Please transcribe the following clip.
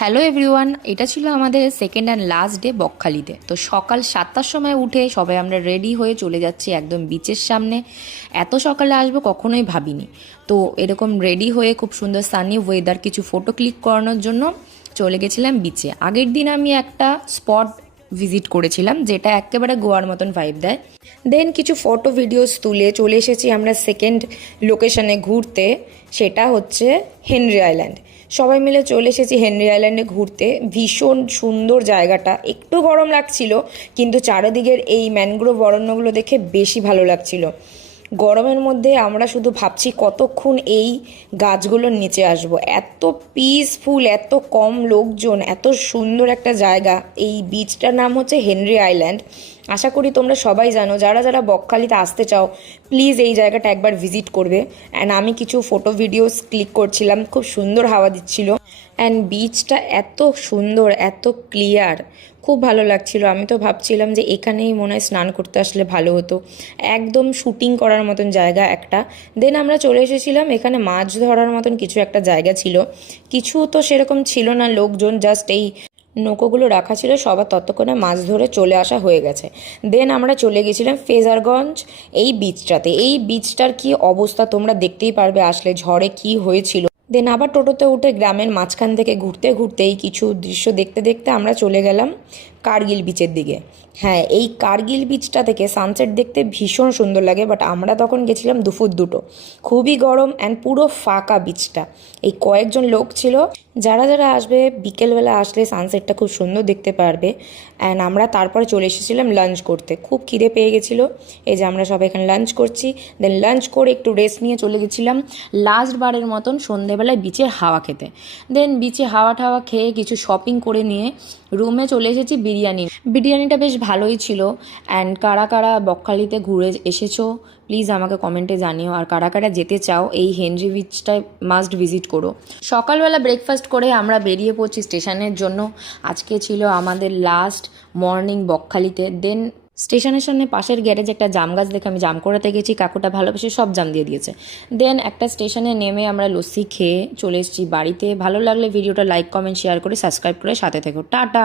Hello everyone, এটা ছিল আমাদের সেকেন্ড অ্যান্ড লাস্ট ডে বকখালিতে। তো সকাল 7টার সময় উঠে সবাই আমরা রেডি হয়ে চলে যাচ্ছি একদম বিচের সামনে। এত সকালে আসবো কখনোই ভাবিনি। তো এরকম রেডি হয়ে খুব সুন্দর সানি ওয়েদার, কিছু ফটো ক্লিক করানোর জন্য চলে গেছিলাম বিচে। আগের দিন আমি একটা স্পট ভিজিট করেছিলাম যেটা একেবারে গোয়ার মতন ভাইব দেয়। দেন কিছু ফটো ভিডিওস তুলে চলে এসেছি আমরা সেকেন্ড লোকেশনে ঘুরতে, সেটা হচ্ছে হেনরি আইল্যান্ড। সবাই মিলে চলে এসেছি হেনরি আইল্যান্ডে ঘুরতে। ভীষণ সুন্দর জায়গাটা, একটু গরম লাগছিল কিন্তু চারিদিকের এই ম্যানগ্রোভ অরণ্যগুলো দেখে বেশি ভালো লাগছিল। গরমের মধ্যে আমরা শুধু ভাবছি কতক্ষণ এই গাছগুলোর নিচে আসব। এত পিসফুল, এত কম লোকজন, এত সুন্দর একটা জায়গা। এই বিচটার নাম হচ্ছে হেনরি আইল্যান্ড। আশা করি তোমরা সবাই জানো, যারা যারা বকখালিতে আসতে চাও প্লিজ এই জায়গাটা একবার ভিজিট করবে। অ্যান্ড আমি কিছু ফটো ভিডিওস ক্লিক করছিলাম, খুব সুন্দর হাওয়া দিচ্ছিল। অ্যান্ড বিচটা এত সুন্দর, এত ক্লিয়ার, খুব ভালো লাগছিল। আমি তো ভাবছিলাম যে এখানেই মনে হয় স্নান করতে আসলে ভালো হতো। একদম শুটিং করার মতন জায়গা একটা। দেন আমরা চলে এসেছিলাম এখানে মাছ ধরার মতন কিছু একটা জায়গা ছিল। কিছু তো সেরকম ছিল না লোকজন, জাস্ট এই নৌকোগুলো রাখা ছিল, সবার ততক্ষণে মাছ ধরে চলে আসা হয়ে গেছে। দেন আমরা চলে গেছিলাম ফেজারগঞ্জ এই বিচটাতে। এই বিচটার কি অবস্থা তোমরা দেখতেই পারবে আসলে, ঝড়ে কি হয়েছিল। দেন আবার টোটোতে উঠে গ্রামের মাঝখান থেকে ঘুরতে ঘুরতে এই কিছু দৃশ্য দেখতে দেখতে আমরা চলে গেলাম কার্গিল বিচের দিকে। হ্যাঁ, এই কার্গিল বিচটা থেকে সানসেট দেখতে ভীষণ সুন্দর লাগে, বাট আমরা তখন গেছিলাম দুপুর দুটো। খুবই গরম অ্যান্ড পুরো ফাঁকা বিচটা। এই কয়েকজন লোক ছিল, যারা যারা আসবে বিকেলবেলা আসলে সানসেটটা খুব সুন্দর দেখতে পারবে। অ্যান্ড আমরা তারপরে চলে এসেছিলাম লাঞ্চ করতে। খুব খিদে পেয়ে গেছিলো, এই যে আমরা সবাই এখানে লাঞ্চ করছি। দেন লাঞ্চ করে একটু রেস্ট নিয়ে চলে গেছিলাম লাস্ট বারের মতন সন্ধেবেলায় বিচের হাওয়া খেতে। দেন বিচে হাওয়া টাওয়া খেয়ে কিছু শপিং করে নিয়ে রুমে চলে এসেছি বিরিয়ানিটা বেশ ভালোই ছিল। অ্যান্ড কারা কারা বকখালিতে ঘুরে এসেছো প্লিজ আমাকে কমেন্টে জানিও, আর কারা কারা যেতে চাও এই হেনরি বিচটায় মাস্ট ভিজিট করো। সকালবেলা ব্রেকফাস্ট করে আমরা বেরিয়ে পড়ছি স্টেশনের জন্য। আজকে ছিল আমাদের লাস্ট মর্নিং বকখালিতে। দেন স্টেশনের সামনে পাশের গ্যারেজে একটা জাম গাছ দেখে আমি জাম করাতে গেছি, কাকুটা ভালোবেসে সব জাম দিয়ে দিয়েছে। দেন একটা স্টেশনে নেমে আমরা লস্যি খেয়ে চলে এসেছি বাড়িতে। ভালো লাগলে ভিডিওটা লাইক কমেন্ট শেয়ার করে সাবস্ক্রাইব করে সাথে থেকো। টাটা।